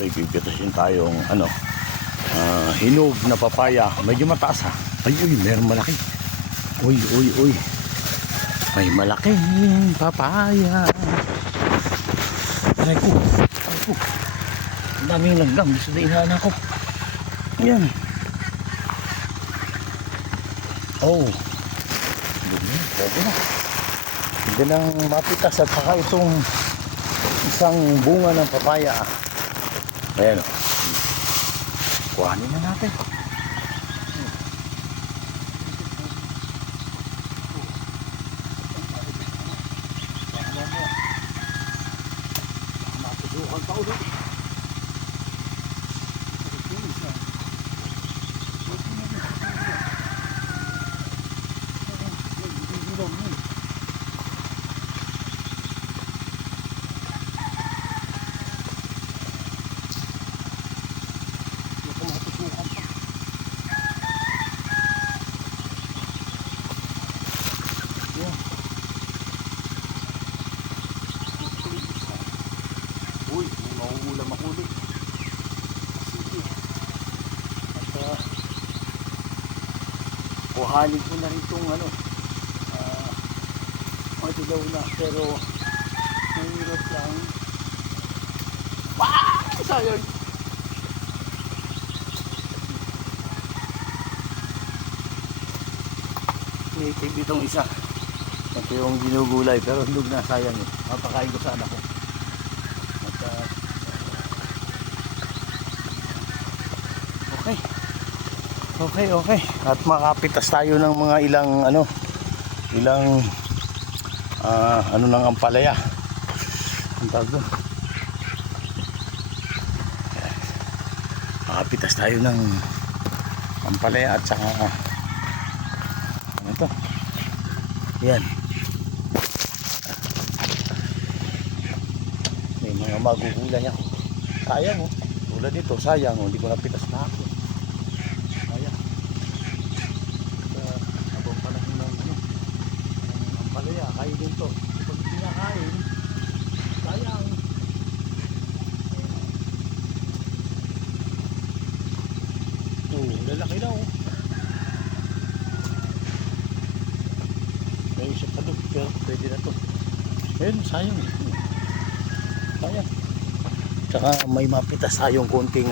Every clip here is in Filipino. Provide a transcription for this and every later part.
May bibitasin tayong hinog na papaya. Medyo mataas ha. Ay, meron malaki. Uy. May malaking papaya. Aray ko. Ang daming langgam. Gusto na inahan ako. Yan. Oh. Pwede na. Hindi nang mapitas at saka itong isang bunga ng papaya. Ayan o. Kuhanin na natin. Matusukan pa ulit. Uy, may mauulam ako ulit. Sige. At kuhanin ko na rin itong matilaw na, pero mahirap lang. Sayang. May tib itong isa. Ito yung ginugulay, pero hinog na, sayang eh. Mapakain ko sa anak ko. Okay. At makapitas tayo ng mga ilang ng ampalaya. Ang tawag doon. Makapitas tayo ng ampalaya at saka ano to? Yan. May mga magugulay ako. Sayang oh. Tulad dito, sayang oh. Hindi ko napitas na ako. Kain din to. Pag pinakain, sayang. Lalaki na oh. May isa pa doon, pero pwede na to. Ayun, sayang. Sayang. Tsaka may mapitas tayong konting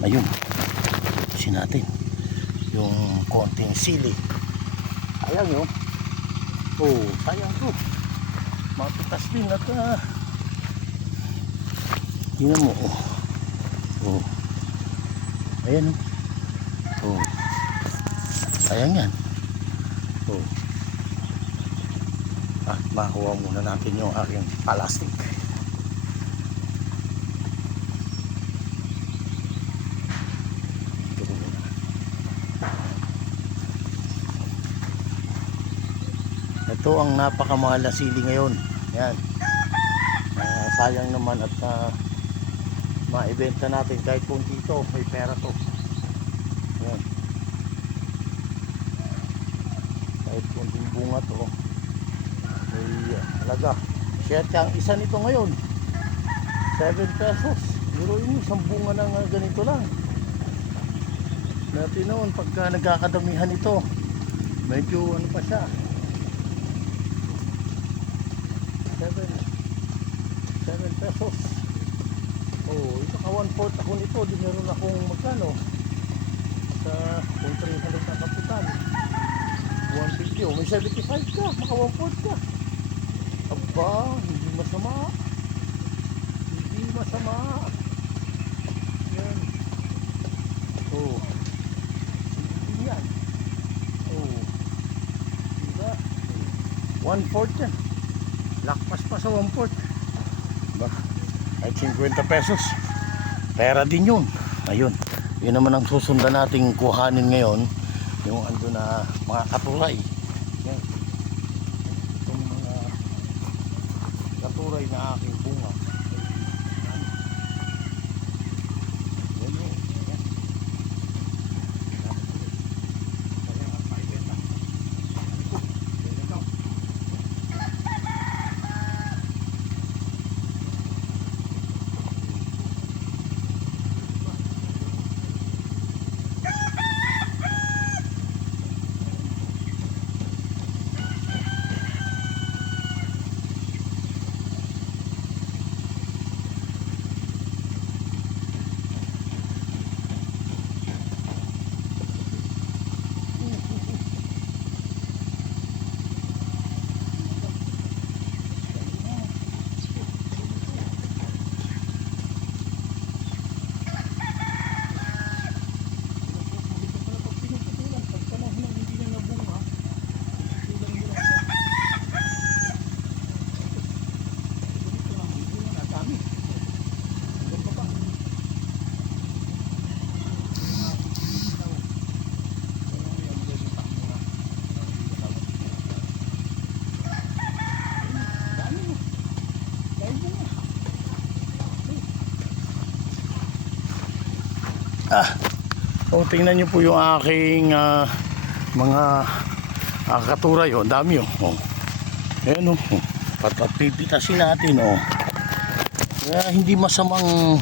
ayun. Kasi natin yung konting sili. Sayang yun. Sayang to. Mapitas din at tingnan mo. Ayan o. Sayang yan. Makuha muna natin yung aking plastic. Ito ang napakamahal na sili ngayon. Yan. Sayang naman at maibenta natin kahit kunti ito. May pera to. Yan. Kahit kunting bunga to. May halaga. Share ang isa nito ngayon. 7 pesos. Pero yun, isang bunga ng ganito lang. Dati noon pagka nagkakadamihan ito, medyo pa siya. 7 pesos. Ito ka 1/4 ako nito. Di meron akong magkano sa country na ng kapital 150. May 75 ka. Maka 1/4 ka. Aba, hindi masama. Yan. Hindi yan. Diba? 1/4 yan. Lakpas pa sa 1/4. Ba? Kahit 50 pesos. Pera din yun. Ayun. Yun naman ang susundan nating kuhanin ngayon. Yung ando na mga katuray. Yan. Itong mga katuray na aking bunga. Yan yun. Yan. O, tingnan nyo po yung aking mga katuray. O, dami o. Ayan o. Pipitasin natin o. Kaya hindi masamang